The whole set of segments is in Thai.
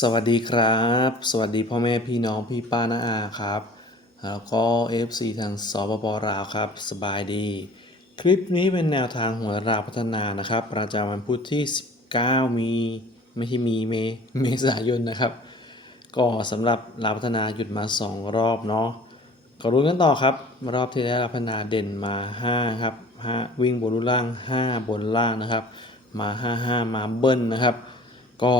สวัสดีครับ สวัสดีพ่อแม่พี่น้องพี่ป้าน้าอาครับ แล้วก็ FC ทางสปปลาวครับ สบายดี คลิปนี้เป็นแนวทางหัวราพัฒนานะครับ ประจำวันพุธที่ 19 มีไม่ใช่มีเมเมษายนนะครับ ก็สำหรับลาพัฒนาหยุดมา 2 รอบเนาะก็รู้กันต่อครับ รอบที่แล้วลาพัฒนาเด่นมา 5 ครับ5วิ่งบนล่าง 5 บนล่างนะครับ มา 5 5 มาเบิ้ลนะครับ ก็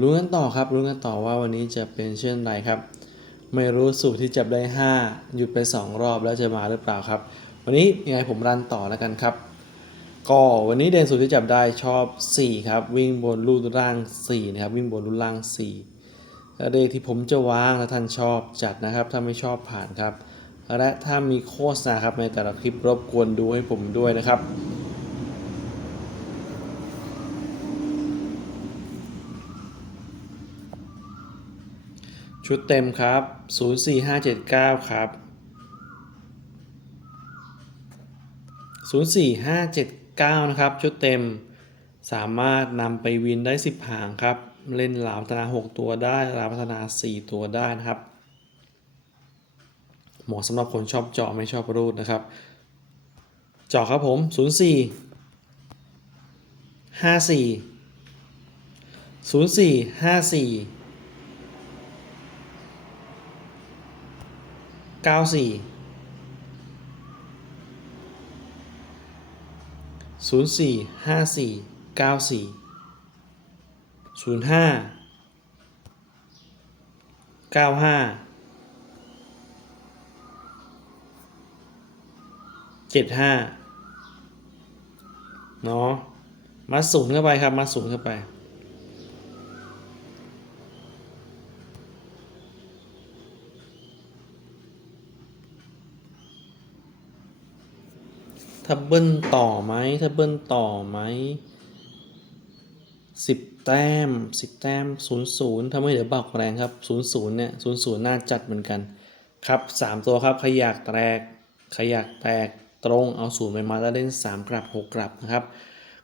รู้กันต่อครับ รู้กันต่อว่าวันนี้จะเป็นเช่นไรครับ ไม่รู้สูตรที่จับได้ 5 หยุดไป 2 รอบแล้วจะมาหรือเปล่าครับ วันนี้ยังไงผมรันต่อแล้วกันครับ ก็วันนี้เด่นสูตรที่จับได้ชอบ 4 ครับ วิ่งบนลูดล่าง4นะครับวิ่งบนลูดล่าง4และเลขที่ผมจะวางและท่านชอบจัดนะครับ ถ้าไม่ชอบผ่านครับ และถ้ามีโฆษณาครับในแต่ละคลิปรบกวนดูให้ผมด้วยนะครับ ชุดเต็มครับ 04579 ครับ 04579 นะครับ ชุดเต็ม สามารถนำไปวินได้ 10 หางครับ เล่นหลาวพัฒนา 6 ตัวได้หลาวพัฒนา 4 ตัวได้นะครับ เหมาะสำหรับคนชอบเจาะไม่ชอบรูดนะครับ เจาะครับผม 04 54 04 54 เก้าสี่ศูนย์สี่ห้าสี่เก้าสี่ศูนย์ห้าเก้าห้าเจ็ดห้าเนาะมาศูนย์เข้าไปครับมาศูนย์เข้าไป ถ้าเบิ้ลต่อไหมถ้าเบิ้ลต่อไหมสิบแต้มสิบแต้มศูนย์ศูนย์ถ้าไม่เหลือบักแรงครับศูนย์ศูนย์เนี่ยศูนย์ศูนย์น่าจัดเหมือนกัน ครับสามตัวครับขยักแตกขยักแตกตรงเอาศูนย์ไปมาแล้วเล่นสามกลับหกกลับนะครับ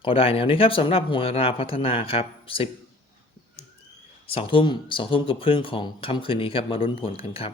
ก็ได้แนวนี้ครับสำหรับหัวราพัฒนาครับสิบสองทุ่มสองทุ่มกับครึ่งของค่ำคืนนี้ครับมารุ้นผลกันครับ